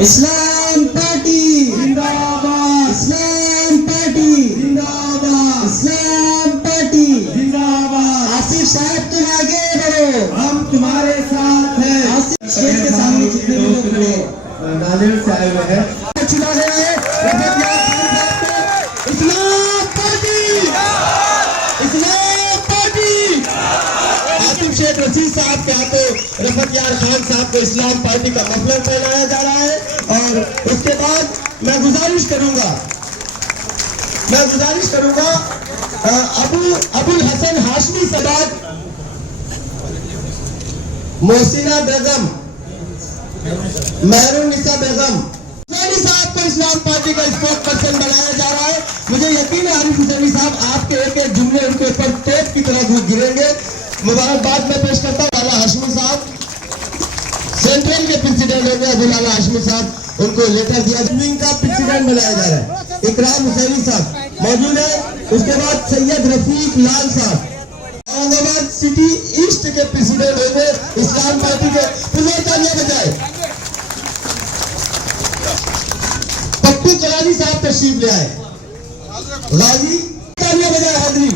इस्लाम party जिंदाबाद, इस्लाम party जिंदाबाद, इस्लाम party जिंदाबाद। आसिफ साहब तुम आगे बढ़ो, हम तुम्हारे साथ हैं। आसिफ स्टेज के सामने जितने भी लोग खड़े नादेड़ से आए हुए हैं, चुना गया है इस्लाम पार्टी, इस्लाम पार्टी। आसिफ शेख रशीद साहब के हाथों रफत यार खान साहब को इस्लाम पार्टी का मफलर पहनाया जा रहा है। और उसके बाद मैं गुजारिश करूंगा अबुल हसन हाशमी सबाद, मोहसिना बेगम, मेहरुन्निसा बेगम साहब को इस्लाम पार्टी का स्पोक पर्सन बनाया जा रहा है। मुझे यकीन है आरिफ हुसैनी साहब आपके एक एक जुमले उनके ऊपर टेप की तरह गिरेंगे। मुबारकबाद में पेश करता हूँ आला हाशमी साहब, सेंट्रल के प्रेसिडेंट हो गए अबुल आला हाशमी साहब, उनको लेटर दिया का प्रेसिडेंट बनाया जा रहा है। इकराम हुसैनी साहब मौजूद है। उसके बाद सैयद रफीक लाल साहब औरंगाबाद सिटी ईस्ट के प्रेसिडेंट हो गए इस्लाम पार्टी के, तालियां बजाए। पप्पू कलानी साहब तशरीफ ले आए, गाजी तालियां बजाए हाजरी।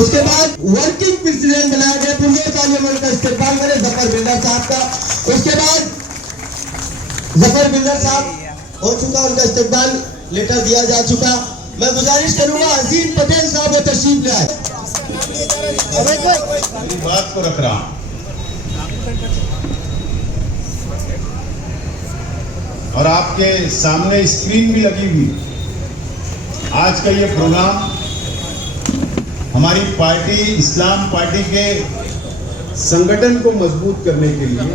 उसके बाद वर्किंग प्रेसिडेंट बनाया गया, पार्लियामेंट का इस्तेमाल करें जफर बिल्डर साहब का। उसके बाद जफर बिल्डर साहब हो चुका, उनका इस्तेमाल लेटर दिया जा चुका। मैं गुजारिश करूंगा अजीम पटेल साहब वो तशरीफ ले आए। बात को रख रहा हूं और आपके सामने स्क्रीन भी लगी हुई। आज का ये प्रोग्राम हमारी पार्टी इस्लाम पार्टी के संगठन को मजबूत करने के लिए,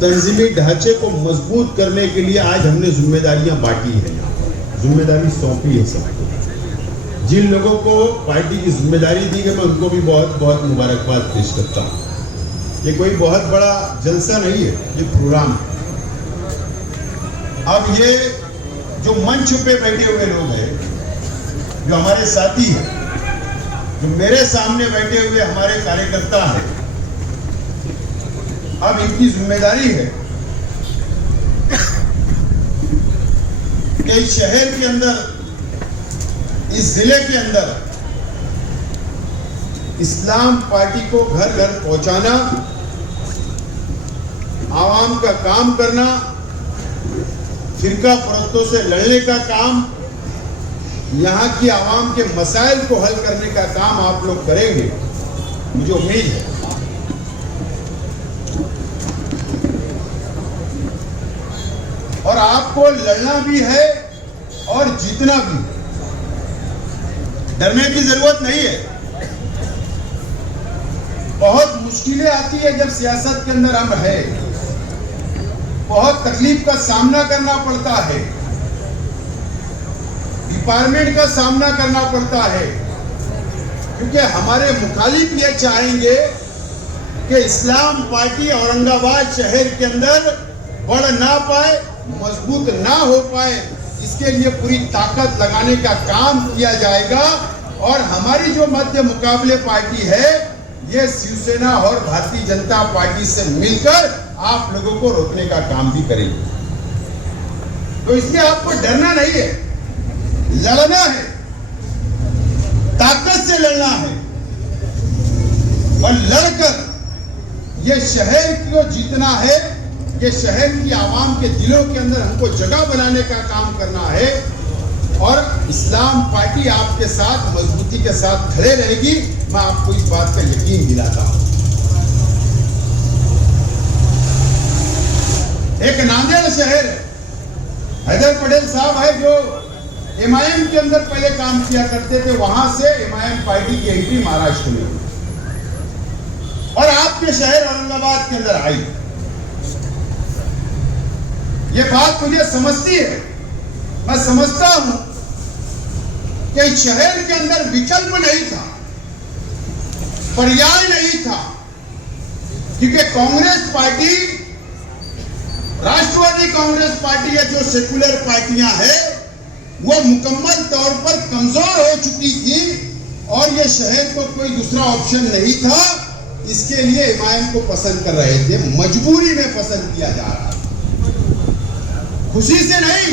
तंजीमी ढांचे को मजबूत करने के लिए आज हमने जिम्मेदारियां बांटी है, जिम्मेदारी सौंपी है सबको। जिन लोगों को पार्टी की जिम्मेदारी दी गई मैं उनको भी बहुत बहुत मुबारकबाद पेश करता हूँ। ये कोई बहुत बड़ा जलसा नहीं है, ये प्रोग्राम है। अब ये जो मंच पे बैठे हुए लोग हैं, जो हमारे साथी हैं, जो मेरे सामने बैठे हुए हमारे कार्यकर्ता हैं, अब इनकी जिम्मेदारी है कि इस शहर के अंदर, इस जिले के अंदर इस्लाम पार्टी को घर घर पहुंचाना, आवाम का काम करना, फिरका फरोख्तों से लड़ने का काम, यहाँ की आवाम के मसाइल को हल करने का काम आप लोग करेंगे, मुझे उम्मीद है। और आपको लड़ना भी है और जीतना भी। डरने की जरूरत नहीं है। बहुत मुश्किलें आती है जब सियासत के अंदर हम है, बहुत तकलीफ का सामना करना पड़ता है, डिपार्टमेंट का सामना करना पड़ता है, क्योंकि हमारे मुखालिफ ये चाहेंगे कि इस्लाम पार्टी औरंगाबाद शहर के अंदर बढ़ ना पाए, मजबूत ना हो पाए। इसके लिए पूरी ताकत लगाने का काम किया जाएगा। और हमारी जो मध्य मुकाबले पार्टी है, ये शिवसेना और भारतीय जनता पार्टी से मिलकर आप लोगों को रोकने का काम भी करेंगे। तो इसलिए आपको डरना नहीं है, लड़ना है, ताकत से लड़ना है और लड़कर ये शहर को जीतना है। ये शहर की आवाम के दिलों के अंदर हमको जगह बनाने का काम करना है। और इस्लाम पार्टी आपके साथ मजबूती के साथ खड़े रहेगी, मैं आपको इस बात का यकीन दिलाता हूं। एक नांदेड़ शहर है, हैदर पटेल साहब है जो एमआईएम के अंदर पहले काम किया करते थे, वहां से एमआईएम पार्टी की एंट्री महाराष्ट्र में और आपके शहर औरंगाबाद के अंदर आई। ये बात मुझे समझती है, मैं समझता हूं कि शहर के अंदर विकल्प नहीं था, पर्याय नहीं था, क्योंकि कांग्रेस पार्टी, राष्ट्रवादी कांग्रेस पार्टी या जो सेकुलर पार्टियां हैं वो मुकम्मल तौर पर कमजोर हो चुकी थी और ये शहर को कोई दूसरा ऑप्शन नहीं था। इसके लिए इमाम को पसंद कर रहे थे, मजबूरी में पसंद किया जा रहा है, खुशी से नहीं,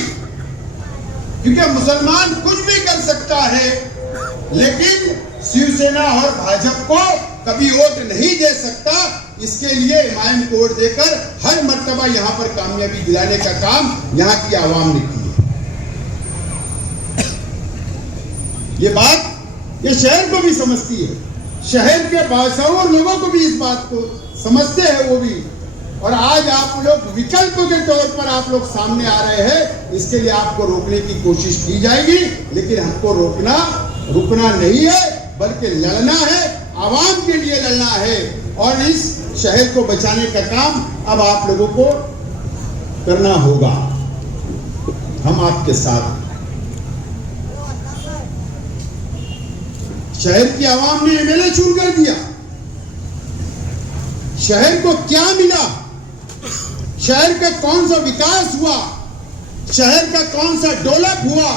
क्योंकि मुसलमान कुछ भी कर सकता है, लेकिन शिवसेना और भाजपा को कभी वोट नहीं दे सकता। इसके लिए इमाम को वोट देकर हर मर्तबा यहां पर कामयाबी दिलाने का काम यहां की आवाम ने की है। ये बात ये शहर को भी समझती है, शहर के बासाओं लोगों को भी इस बात को समझते हैं वो भी। और आज आप लोग विकल्प के तौर पर आप लोग सामने आ रहे हैं, इसके लिए आपको रोकने की कोशिश की जाएगी, लेकिन हमको रुकना नहीं है, बल्कि लड़ना है, आवाम के लिए लड़ना है। और इस शहर को बचाने का काम अब आप लोगों को करना होगा, हम आपके साथ। शहर की आवाम ने एमएलए चुन कर दिया, शहर को क्या मिला, शहर का कौन सा विकास हुआ, शहर का कौन सा डेवलप हुआ,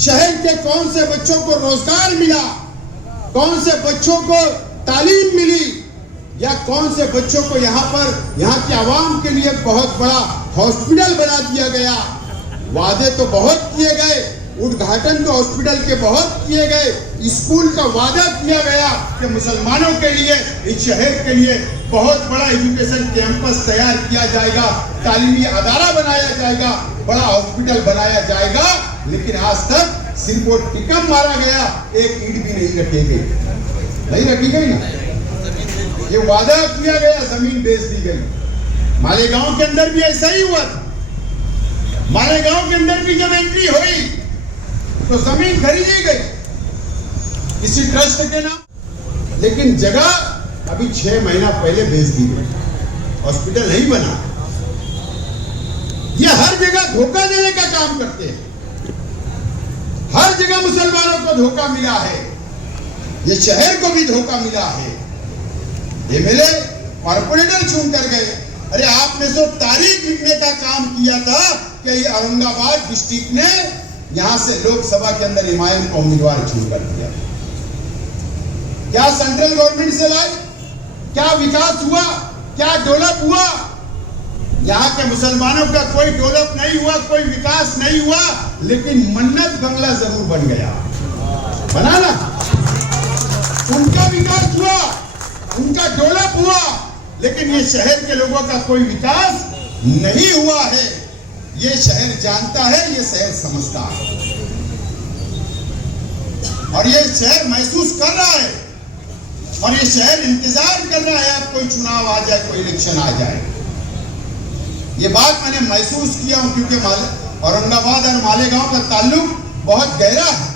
शहर के कौन से बच्चों को रोजगार मिला, कौन से बच्चों को तालीम मिली, या कौन से बच्चों को यहाँ की आवाम के लिए बहुत बड़ा हॉस्पिटल बना दिया गया। वादे तो बहुत किए गए, उद्घाटन तो हॉस्पिटल के बहुत किए गए, स्कूल का वादा किया गया कि मुसलमानों के लिए, इस शहर के लिए बहुत बड़ा एजुकेशन कैंपस तैयार किया जाएगा, तालीमी अदारा बनाया जाएगा, बड़ा हॉस्पिटल बनाया जाएगा, लेकिन आज तक सिर्फ वो टिकट मारा गया, एक ईंट भी नहीं रखी गई ना। ये वादा किया गया, जमीन बेच दी गई। मालेगांव के अंदर भी ऐसा ही हुआ था। मालेगांव के अंदर भी जब एंट्री हुई तो जमीन खरीदी गई किसी ट्रस्ट के नाम, लेकिन जगह अभी 6 महीना पहले बेच दी गई, हॉस्पिटल नहीं बना। ये हर जगह धोखा देने का काम करते हैं, हर जगह मुसलमानों को धोखा मिला है, ये शहर को भी धोखा मिला है। एमएलए कॉर्पोरेटर चुन कर गए। अरे आपने तो तारीख लिखने का काम किया था कि औरंगाबाद डिस्ट्रिक्ट ने यहां से लोकसभा के अंदर इमाम को उम्मीदवार चुन कर दिया। क्या सेंट्रल गवर्नमेंट से लाए, क्या विकास हुआ, क्या डेवलप हुआ? यहाँ के मुसलमानों का कोई डेवलप नहीं हुआ, कोई विकास नहीं हुआ, लेकिन मन्नत बंगला जरूर बन गया, बना ना। उनका विकास हुआ, उनका डेवलप हुआ, लेकिन ये शहर के लोगों का कोई विकास नहीं हुआ है। ये शहर जानता है, ये शहर समझता है, और ये शहर महसूस कर रहा है, और ये शहर इंतजार कर रहा है अब कोई चुनाव आ जाए, कोई इलेक्शन आ जाए। ये बात मैंने महसूस किया हूं, क्योंकि औरंगाबाद और मालेगांव का ताल्लुक बहुत गहरा है।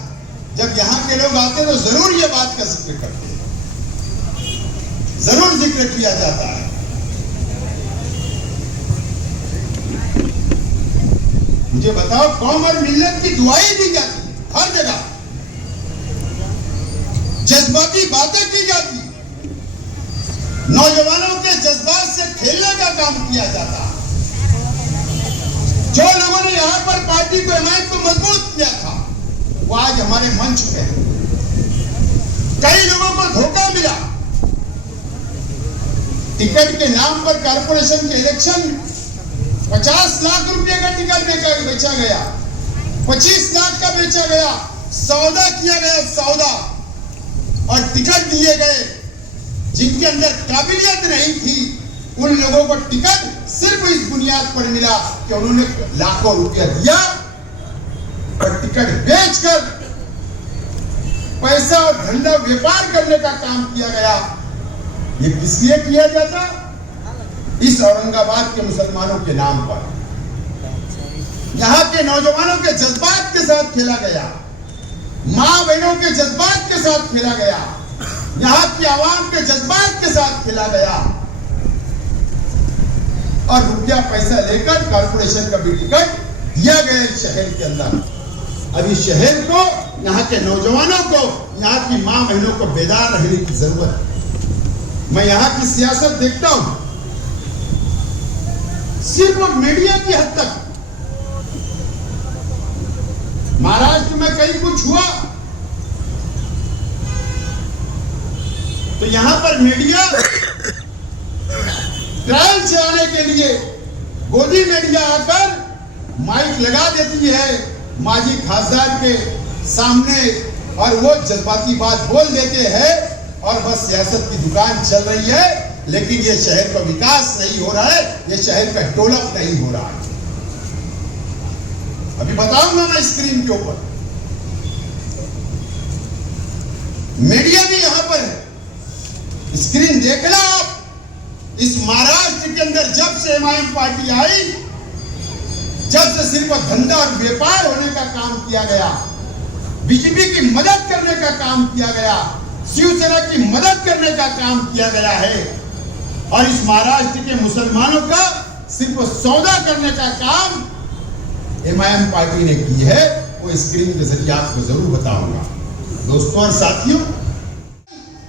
जब यहाँ के लोग आते तो जरूर ये बात का जिक्र करते हैं, जरूर जिक्र किया जाता है। मुझे बताओ, कौम और मिल्लत की दुआएं दी जाती है हर जगह, जज्बाती बातें की जाती है, नौजवानों के जज्बात से खेलने का काम किया जाता है। जो लोगों ने यहां पर पार्टी को, हिमायत को मजबूत किया था, वो आज हमारे मंच पे। कई लोगों को धोखा मिला, टिकट के नाम पर कॉर्पोरेशन के इलेक्शन 50 लाख रुपए का टिकट बेचा गया, 25 लाख का बेचा गया, सौदा किया गया, सौदा, और टिकट दिए गए जिनके अंदर काबिलियत नहीं थी। उन लोगों को टिकट सिर्फ इस बुनियाद पर मिला कि उन्होंने लाखों रुपया दिया और टिकट बेचकर पैसा और धंधा व्यापार करने का काम किया गया। ये किस लिए किया जाता? इस औरंगाबाद के मुसलमानों के नाम पर। यहाँ के नौजवानों के जज्बात के साथ खेला गया, माँ बहनों के जज्बात के साथ खेला गया, यहाँ की आवाम के जज्बात के साथ खेला गया, और रुपया पैसा लेकर कॉर्पोरेशन का भी टिकट दिया गया इस शहर के अंदर। अब इस शहर को, यहाँ के नौजवानों को, यहाँ की माँ बहनों को बेदार रहने की जरूरत है। मैं यहाँ की सियासत देखता हूं सिर्फ मीडिया की हद तक। महाराष्ट्र में कहीं कुछ हुआ तो यहां पर मीडिया ट्रायल चलाने के लिए गोदी मीडिया आकर माइक लगा देती है माजी खासदार के सामने और वो जज्बाती बात बोल देते हैं और बस सियासत की दुकान चल रही है, लेकिन ये शहर का विकास नहीं हो रहा है, ये शहर का डेवलप नहीं हो रहा है। अभी बताऊंगा मैं स्क्रीन के ऊपर, मीडिया भी यहां पर है, स्क्रीन देखना आप। इस महाराष्ट्र के अंदर जब से एमआईएम पार्टी आई, जब से सिर्फ धंधा और व्यापार होने का काम किया गया, बीजेपी की मदद करने का काम किया गया, शिवसेना की मदद करने का काम किया गया है और इस महाराष्ट्र के मुसलमानों का सिर्फ सौदा करने का काम एमआईएम पार्टी ने की है। वो स्क्रीन के जरिए आपको जरूर बताऊंगा। दोस्तों और साथियों,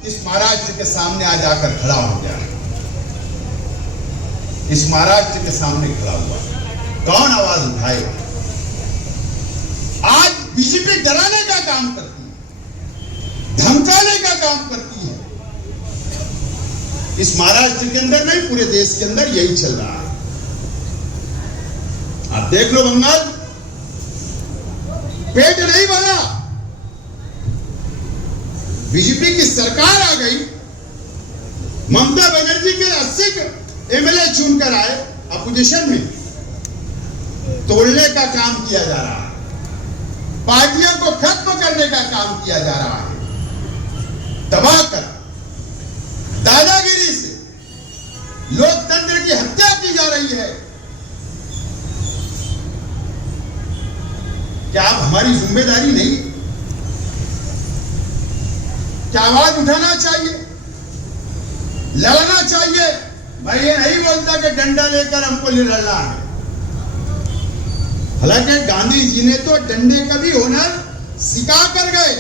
इस महाराष्ट्र के सामने आज आकर खड़ा हो गया, इस महाराष्ट्र के सामने खड़ा हुआ, कौन आवाज उठाएगा? आज बीजेपी डराने का काम करती है, धमकाने का काम करती है। इस महाराष्ट्र के अंदर नहीं, पूरे देश के अंदर यही चल रहा है। आप देख लो, बंगाल पेट नहीं भरा, बीजेपी की सरकार आ गई, ममता बनर्जी के 80 एमएलए चुनकर आए, अपोजिशन में तोड़ने का काम किया जा रहा है, पार्टियों को खत्म करने का काम किया जा रहा है, दबाकर दादागिरी से लोकतंत्र की हत्या की जा रही है। क्या आप हमारी जिम्मेदारी नहीं? क्या आवाज उठाना चाहिए, लड़ना चाहिए? मैं ये नहीं बोलता कि डंडा लेकर हमको लड़ना है, हालांकि गांधी जी ने तो डंडे का भी हुनर सिखा कर गए,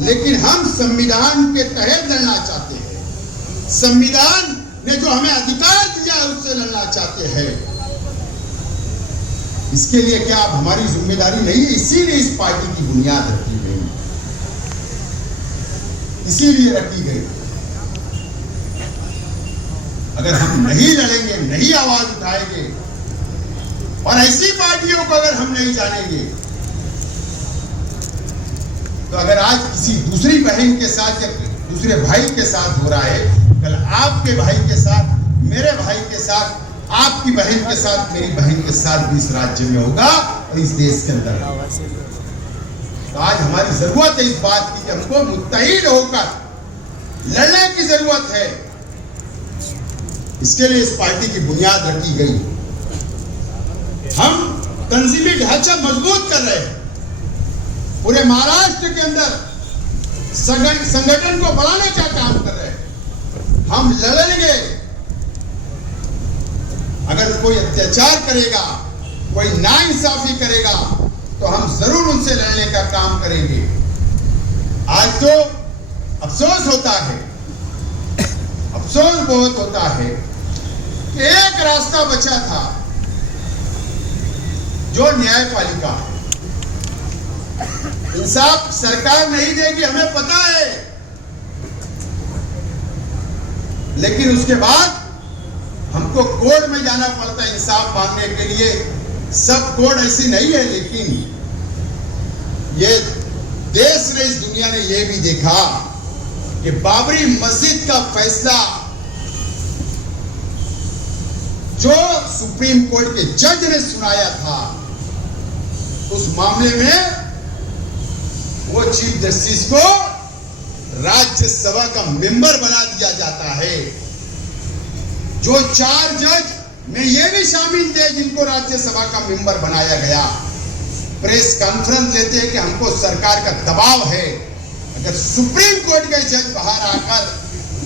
लेकिन हम संविधान के तहत लड़ना चाहते हैं। संविधान ने जो हमें अधिकार दिया है उससे लड़ना चाहते हैं। इसके लिए क्या आप हमारी जिम्मेदारी नहीं है? इसीलिए इस पार्टी की बुनियाद रखी गई, इसीलिए रखी गई। अगर हम नहीं लड़ेंगे, नहीं आवाज उठाएंगे और ऐसी पार्टियों को अगर हम नहीं जानेंगे, तो अगर आज किसी दूसरी बहन के साथ या दूसरे भाई के साथ हो रहा है, कल आपके भाई के साथ, मेरे भाई के साथ, आपकी बहन के साथ, मेरी बहन के साथ भी इस राज्य में होगा और इस देश के अंदर। तो आज हमारी जरूरत है इस बात की कि हमको मुत्तहिद होकर लड़ने की जरूरत है। इसके लिए इस पार्टी की बुनियाद रखी गई। हम तंजीमी ढांचा मजबूत कर रहे हैं, पूरे महाराष्ट्र के अंदर संगठन को बढ़ाने का काम कर रहे हैं। हम लड़ेंगे, अगर कोई अत्याचार करेगा, कोई नाइंसाफी करेगा, तो हम जरूर उनसे लड़ने का काम करेंगे। आज तो अफसोस होता है, अफसोस बहुत होता है कि एक रास्ता बचा था, जो न्यायपालिका। इंसाफ सरकार नहीं देगी, हमें पता है, लेकिन उसके बाद हमको कोर्ट में जाना पड़ता है इंसाफ मांगने के लिए। सब कोर्ट ऐसी नहीं है, लेकिन ये देश ने, इस दुनिया ने ये भी देखा कि बाबरी मस्जिद का फैसला जो सुप्रीम कोर्ट के जज ने सुनाया था, उस मामले में वो चीफ जस्टिस को राज्यसभा का मेंबर बना दिया जाता है। जो 4 जज में ये भी शामिल थे जिनको राज्यसभा का मेंबर बनाया गया, प्रेस कॉन्फ्रेंस लेते हैं कि हमको सरकार का दबाव है। अगर सुप्रीम कोर्ट के जज बाहर आकर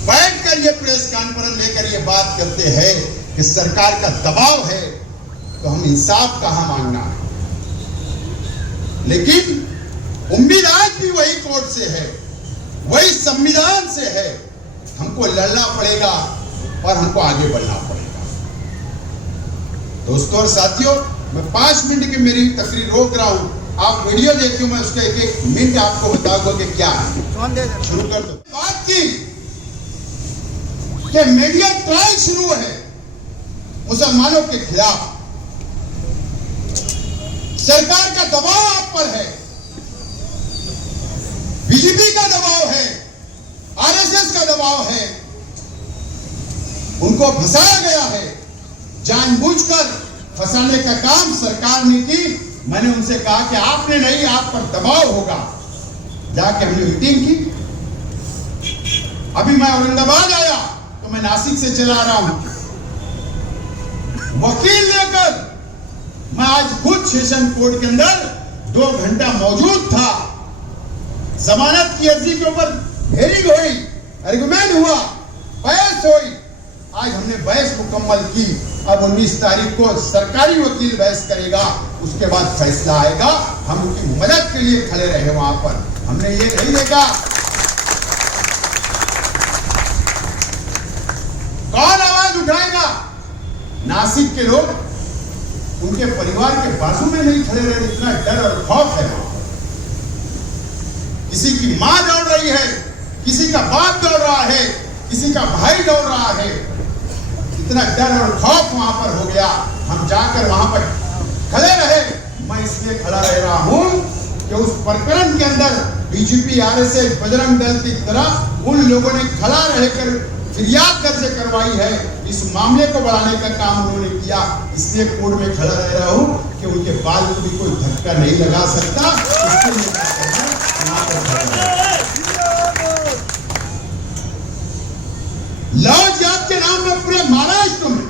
बैठकर ये प्रेस कॉन्फ्रेंस लेकर ये बात करते हैं कि सरकार का दबाव है, तो हम इंसाफ कहां मांगना है? लेकिन उम्मीद आज भी वही कोर्ट से है, वही संविधान से है। हमको लड़ना पड़ेगा और हमको आगे बढ़ना पड़ेगा। दोस्तों और साथियों, मैं 5 मिनट की मेरी तकरीर रोक रहा हूं। आप वीडियो देखिए, मैं उसका एक मिनट आपको बताऊंगा कि क्या है। शुरू कर दो। बात की कि मीडिया ट्रायल शुरू है मुसलमानों के खिलाफ। सरकार का दबाव आप पर है, बीजेपी का दबाव है, आरएसएस का दबाव है, उनको फंसाया गया है। जानबूझकर फंसाने का काम सरकार ने की। मैंने उनसे कहा कि आपने नहीं, आप पर दबाव होगा। जाके हमने मीटिंग की। अभी मैं औरंगाबाद आया तो मैं नासिक से चला रहा हूं, वकील लेकर मैं आज खुद सेशन कोर्ट के अंदर 2 घंटा मौजूद था। जमानत की अर्जी के ऊपर हेयरिंग हुई, आर्गुमेंट हुआ, बहस हुई। आज हमने बहस मुकम्मल की। अब 19 तारीख को सरकारी वकील बहस करेगा, उसके बाद फैसला आएगा। हम उनकी मदद के लिए खड़े रहे वहां पर। हमने ये नहीं देखा कौन आवाज उठाएगा। नासिक के लोग उनके परिवार के बाजू में नहीं खड़े रहे, इतना डर और खौफ है वहां पर। किसी की मां दौड़ रही है, किसी का बाप दौड़ रहा है, किसी का भाई दौड़ रहा है। इतना डर और खौफ वहां पर हो गया। हम जाकर वहां पर खड़े रहे। मैं इसलिए खड़ा रह रहा हूं कि उस प्रकरण के अंदर बीजेपी, आरएसएस, बजरंग दल की तरह उन लोगों ने खड़ा रहकर फिरियाद दर्ज करवाई है। इस मामले को बढ़ाने का काम उन्होंने किया। इसलिए कोर्ट में खड़ा रह रहा हूं कि उनके बाल को भी कोई धक्का नहीं लगा सकता। इसके लिए लॉ जात के नाम पर पूरे महाराष्ट्र में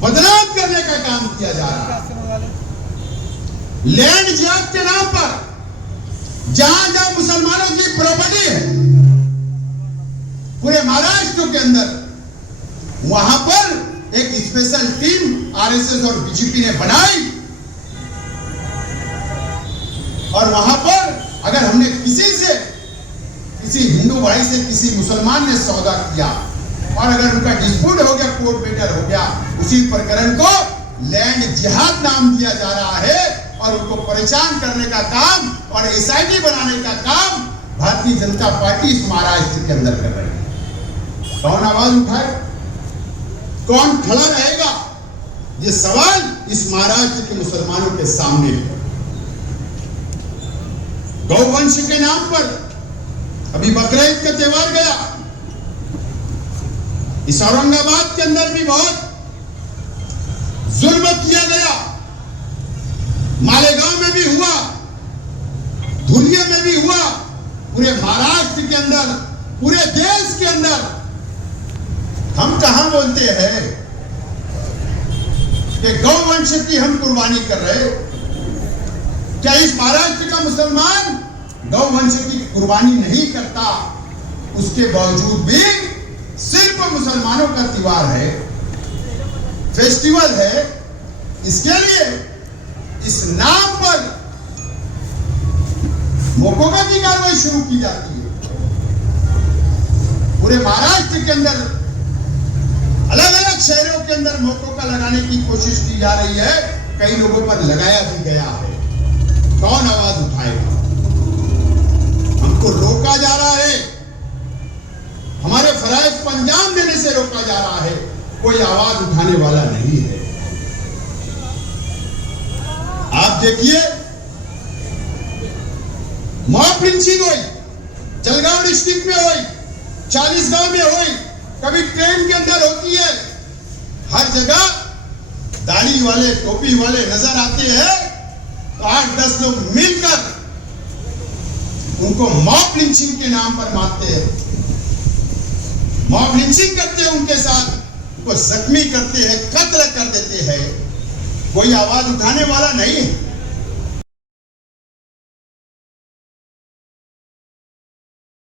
बदनाम करने का काम किया जा रहा है। लैंड जात के नाम पर जहां जहां मुसलमानों की प्रॉपर्टी है पूरे महाराष्ट्र के अंदर, वहां पर एक स्पेशल टीम आरएसएस और बीजेपी ने बनाई। और वहां पर अगर हमने किसी हिंदू भाई से किसी मुसलमान ने सौदा किया और अगर उनका डिस्प्यूट हो गया, कोर्ट मैटर हो गया, उसी प्रकरण को लैंड जिहाद नाम दिया जा रहा है और उनको परेशान करने का काम और एसआईटी बनाने का काम भारतीय जनता पार्टी इस महाराष्ट्र के अंदर कर रही है। कौन आवाज उठाए, कौन खड़ा रहेगा, ये सवाल इस महाराष्ट्र के मुसलमानों के सामने है। गौवंश के नाम पर अभी बकरीद का त्योहार गया, इस औरंगाबाद के अंदर भी बहुत जुल्म किया गया। मालेगांव में भी हुआ, धुलिया में भी हुआ, पूरे महाराष्ट्र के अंदर, पूरे देश के अंदर। हम कहां बोलते हैं कि गौवंश की हम कुर्बानी कर रहे? क्या इस महाराष्ट्र का मुसलमान गौवंश की कुर्बानी नहीं करता? उसके बावजूद भी सिर्फ मुसलमानों का त्योहार है, फेस्टिवल है, इसके लिए इस नाम पर मोकोका की कार्रवाई शुरू की जाती है। पूरे महाराष्ट्र के अंदर अलग अलग शहरों के अंदर मोकोका लगाने की कोशिश की जा रही है, कई लोगों पर लगाया भी गया है। कौन आवाज उठाएगा? हमको रोका जा रहा है, हमारे फराइज को अंजाम देने से रोका जा रहा है, कोई आवाज उठाने वाला नहीं है। आप देखिए, मॉब लिंचिंग हुई, जलगांव डिस्ट्रिक्ट में हुई, 40 गांव में हुई, कभी ट्रेन के अंदर होती है। हर जगह दाढ़ी वाले, टोपी वाले नजर आते हैं तो 8-10 लोग मिलकर उनको मॉब लिंचिंग के नाम पर मारते हैं, मॉब लिंचिंग करते हैं, उनके साथ उनको जख्मी करते हैं, कत्ल कर देते हैं। कोई आवाज उठाने वाला नहीं है।